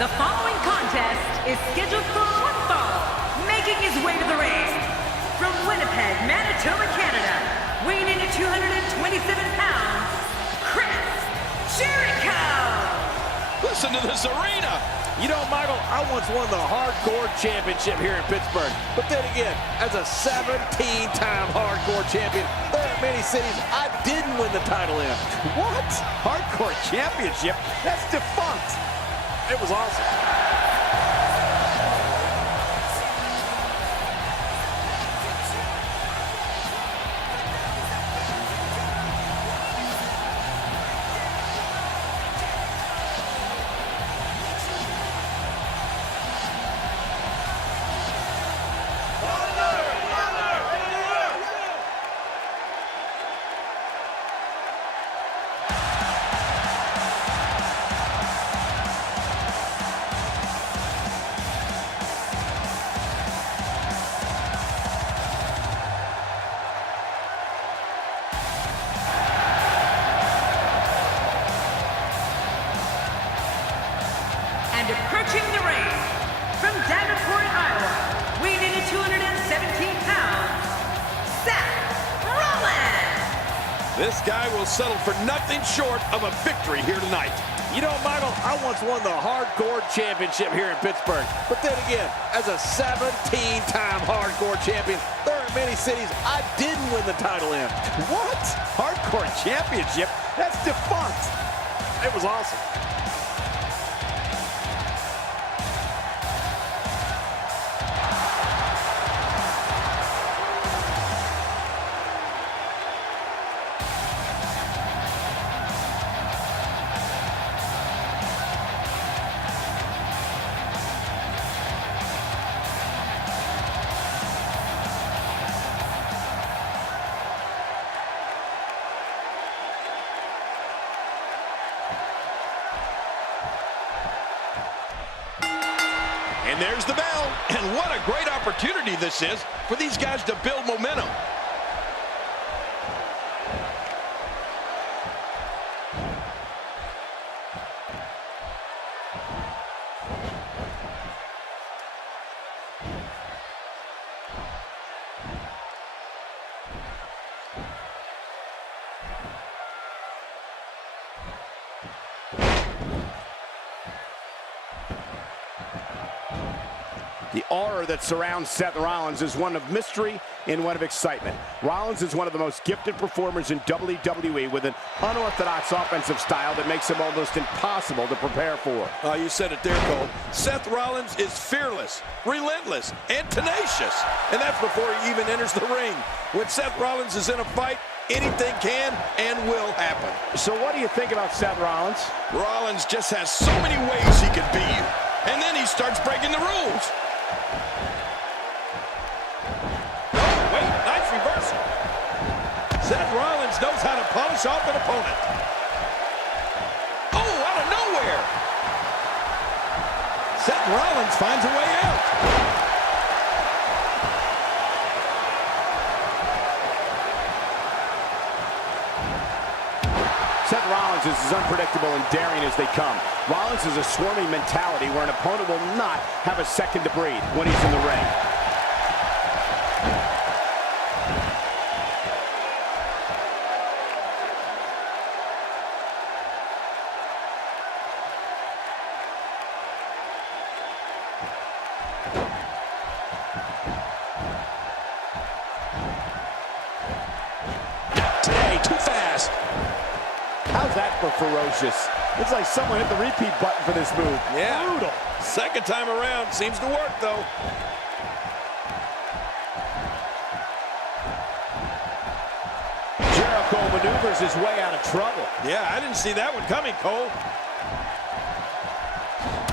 The following contest is scheduled for one fall. Making his way to the ring from Winnipeg, Manitoba, Canada, weighing in at 227 pounds, Jericho! Listen to this arena! You know, Michael, I once won the hardcore championship here in Pittsburgh. But then again, as a 17-time hardcore champion, there are many cities I didn't win the title in. What? Hardcore championship? That's defunct. It was awesome. Approaching the ring from Davenport, Iowa, weighing in at 217 pounds, Seth Rollins. This guy will settle for nothing short of a victory here tonight. You know, Michael, I once won the hardcore championship here in Pittsburgh. But then again, as a 17-time hardcore champion, there are many cities I didn't win the title in. What? Hardcore championship? That's defunct. It was awesome. And there's the bell. And what a great opportunity this is for these guys to build momentum. The aura that surrounds Seth Rollins is one of mystery and one of excitement. Rollins is one of the most gifted performers in WWE with an unorthodox offensive style that makes him almost impossible to prepare for. You said it there, Cole. Seth Rollins is fearless, relentless, and tenacious. And that's before he even enters the ring. When Seth Rollins is in a fight, anything can and will happen. So what do you think about Seth Rollins? Rollins just has so many ways he can beat you. And then he starts breaking the rules. Reversal. Seth Rollins knows how to polish off an opponent. Oh, out of nowhere. Seth Rollins finds a way out. Seth Rollins is as unpredictable and daring as they come. Rollins is a swarming mentality where an opponent will not have a second to breathe when he's in the ring. Too fast. How's that for ferocious? It's like someone hit the repeat button for this move. Yeah. Brutal. Second time around seems to work, though. Jericho maneuvers his way out of trouble. Yeah, I didn't see that one coming, Cole.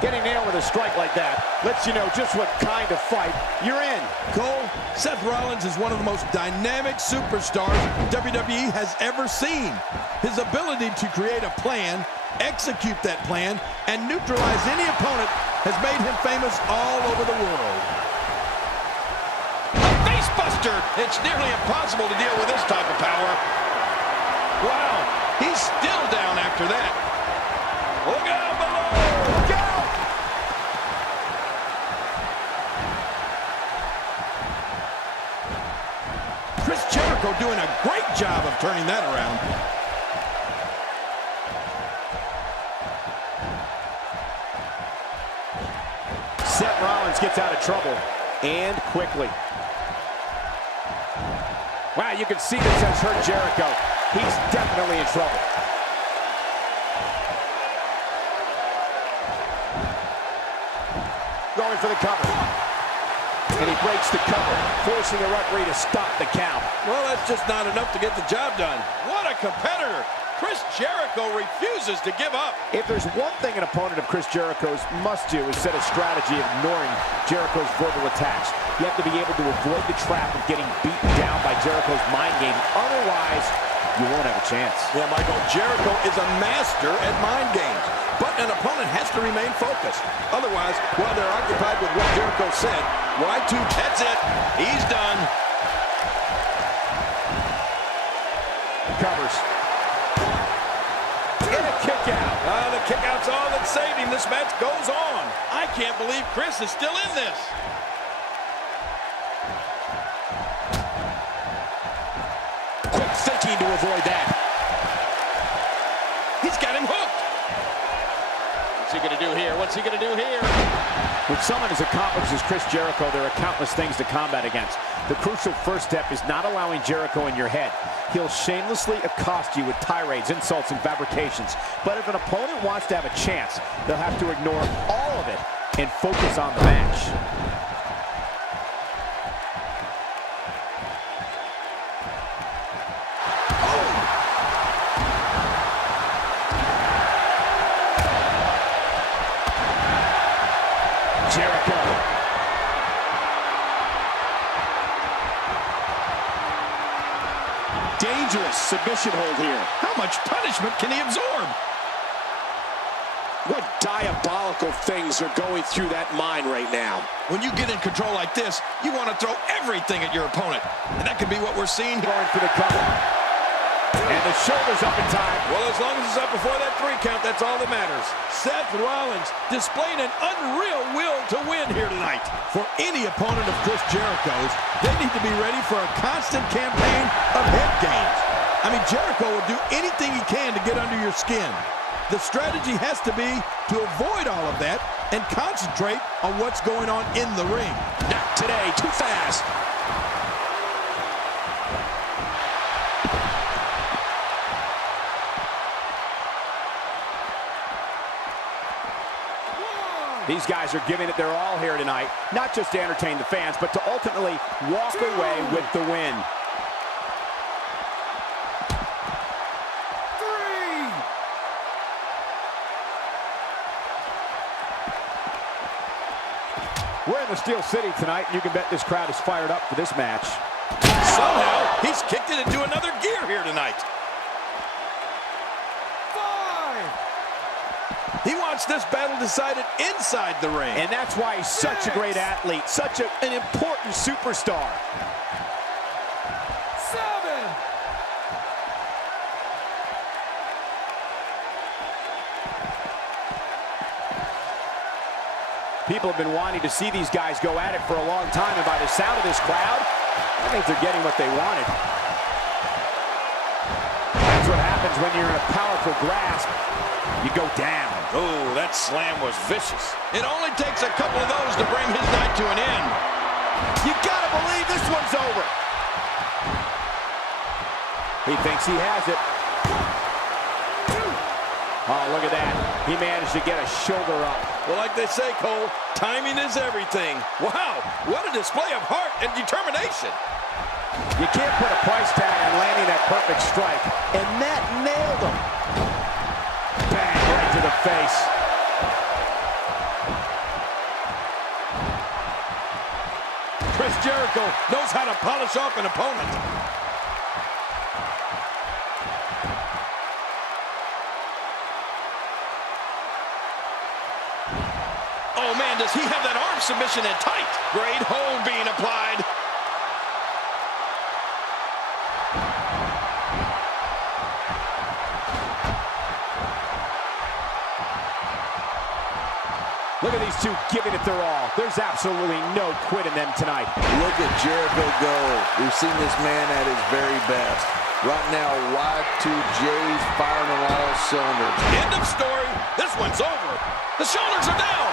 Getting nailed with a strike like that lets you know just what kind of fight you're in. Cole, Seth Rollins is one of the most dynamic superstars WWE has ever seen. His ability to create a plan, execute that plan, and neutralize any opponent has made him famous all over the world. A face buster! It's nearly impossible to deal with this type of power. Wow, he's still down after that. Look out below! Look out! job of turning that around. Seth Rollins gets out of trouble, and quickly. Wow, you can see this has hurt Jericho. He's definitely in trouble. Going for the cover. And he breaks the cover, forcing the referee to stop the count. Well, that's just not enough to get the job done. What a competitor. Chris Jericho refuses to give up. If there's one thing an opponent of Chris Jericho's must do is set a strategy of ignoring Jericho's verbal attacks. You have to be able to avoid the trap of getting beaten down by Jericho's mind game. Otherwise, you won't have a chance. Yeah, Michael, Jericho is a master at mind games. But an opponent has to remain focused. Otherwise, while they're occupied with what Jericho said, Y2, that's it. He's done. Covers. And a kick out. The kick out's all that saved him. This match goes on. I can't believe Chris is still in this. Quick thinking to avoid that. He's got him hooked. What's he going to do here? What's he going to do here? When someone as accomplished as Chris Jericho, there are countless things to combat against. The crucial first step is not allowing Jericho in your head. He'll shamelessly accost you with tirades, insults, and fabrications. But if an opponent wants to have a chance, they'll have to ignore all of it and focus on the match. Jericho. Dangerous submission hold here. How much punishment can he absorb? What diabolical things are going through that mind right now? When you get in control like this, you want to throw everything at your opponent. And that could be what we're seeing here. Going for the cover. And the shoulder's up in time. Well, as long as it's up before that 3 count, that's all that matters. Seth Rollins displaying an unreal will to win here tonight. For any opponent of Chris Jericho's, they need to be ready for a constant campaign of head games. I mean, Jericho will do anything he can to get under your skin. The strategy has to be to avoid all of that and concentrate on what's going on in the ring. Not today, too fast. These guys are giving it their all here tonight, not just to entertain the fans, but to ultimately walk away with the win. 3. We're in the Steel City tonight, and you can bet this crowd is fired up for this match. Somehow, he's kicked it into another gear here tonight. 5. He wants this battle decided inside the ring. And that's why he's such a great athlete, such an important superstar. 7. People have been wanting to see these guys go at it for a long time, and by the sound of this crowd, I think they're getting what they wanted. That's what happens when you're in a powerful grasp. You go down. Oh, that slam was vicious. It only takes a couple of those to bring his night to an end. You gotta believe this one's over. He thinks he has it. Oh, look at that. He managed to get a shoulder up. Well, like they say, Cole, timing is everything. Wow, what a display of heart and determination. You can't put a price tag on landing that perfect strike. And that nailed him. Bang, right to the face. Chris Jericho knows how to polish off an opponent. Oh, man, does he have that arm submission in tight? Great hold being applied. Look at these two giving it their all. There's absolutely no quit in them tonight. Look at Jericho go. We've seen this man at his very best. Right now, Y2J's firing on all cylinders. End of story. This one's over. The shoulders are down.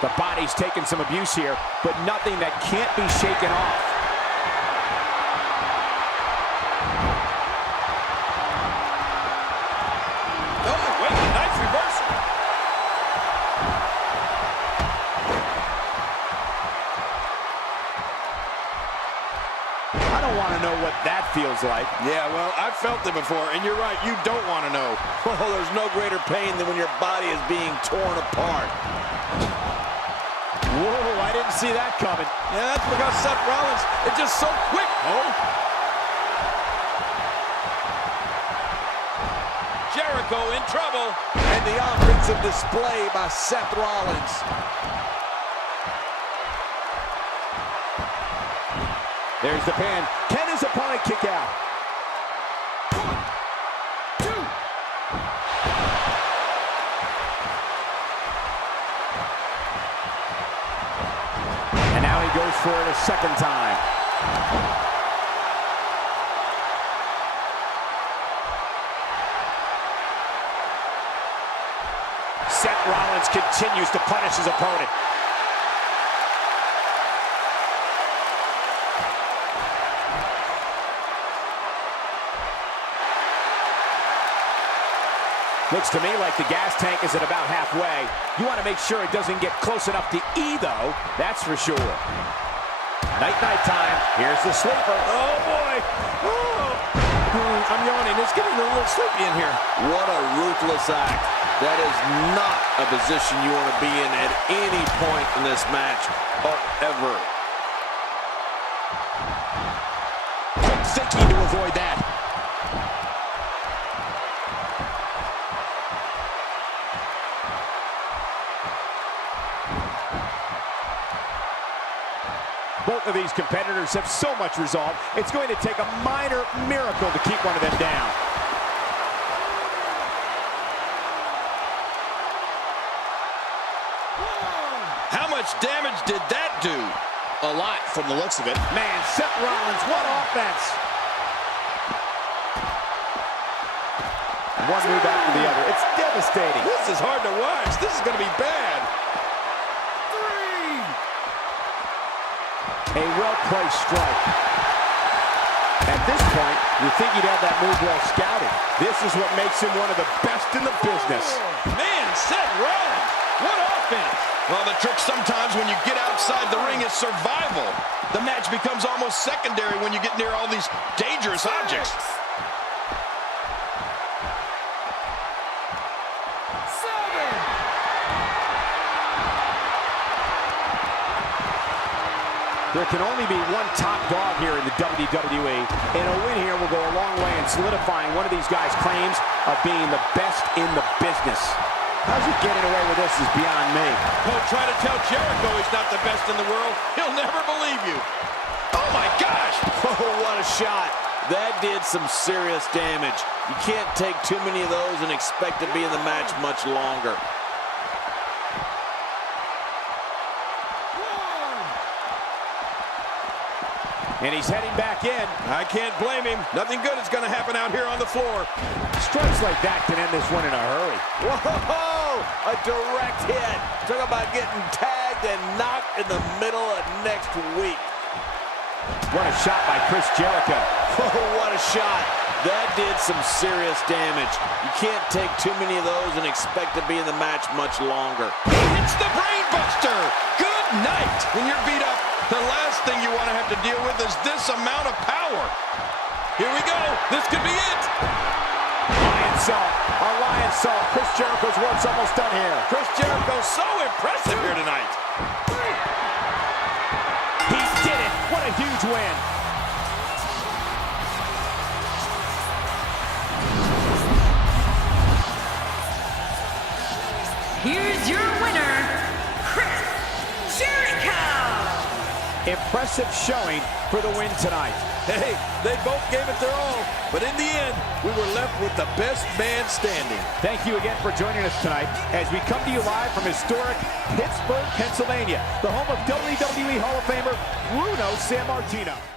The body's taking some abuse here, but nothing that can't be shaken off. Oh, wait, nice reversal. I don't want to know what that feels like. Yeah, well, I've felt it before, and you're right, you don't want to know. Oh, there's no greater pain than when your body is being torn apart. Whoa, I didn't see that coming. Yeah, that's because Seth Rollins is just so quick, oh. Jericho in trouble. And the offensive display by Seth Rollins. There's the pin. Can his opponent kick out? And now he goes for it a second time. Seth Rollins continues to punish his opponent. Looks to me like the gas tank is at about halfway. You want to make sure it doesn't get close enough to E, though. That's for sure. Night-night time. Here's the sleeper. Oh, boy. Oh. I'm yawning. It's getting a little sleepy in here. What a ruthless act. That is not a position you want to be in at any point in this match or ever. Quick thinking to avoid that. Both of these competitors have so much resolve, it's going to take a minor miracle to keep one of them down. How much damage did that do? A lot from the looks of it. Man, Seth Rollins, what offense! One move after the other. It's devastating. This is hard to watch. This is going to be bad. A well-placed strike. At this point, you think he'd have that move well scouted. This is what makes him one of the best in the business. Man, Seth Rollins, what offense? Well, the trick sometimes when you get outside the ring is survival. The match becomes almost secondary when you get near all these dangerous objects. There can only be one top dog here in the WWE, and a win here will go a long way in solidifying one of these guys' claims of being the best in the business. How's he getting away with this is beyond me. Don't try to tell Jericho he's not the best in the world. He'll never believe you. Oh, my gosh. Oh, what a shot. That did some serious damage. You can't take too many of those and expect to be in the match much longer. And he's heading back in. I can't blame him. Nothing good is going to happen out here on the floor. Strikes like that can end this one in a hurry. Whoa! A direct hit. Talk about getting tagged and knocked in the middle of next week. What a shot by Chris Jericho. Oh, what a shot. That did some serious damage. You can't take too many of those and expect to be in the match much longer. He hits the brain buster. Good night. When you're beat up, the last thing you want to have to deal with is this amount of power. Here we go. This could be it. Lion Salt. A Lion Salt. Chris Jericho's work's almost done here. Chris Jericho's so impressive here tonight. He did it. What a huge win. Here's your winner, Chris Jericho! Impressive showing for the win tonight. Hey, they both gave it their all, but in the end, we were left with the best man standing. Thank you again for joining us tonight as we come to you live from historic Pittsburgh, Pennsylvania, the home of WWE Hall of Famer Bruno Sammartino.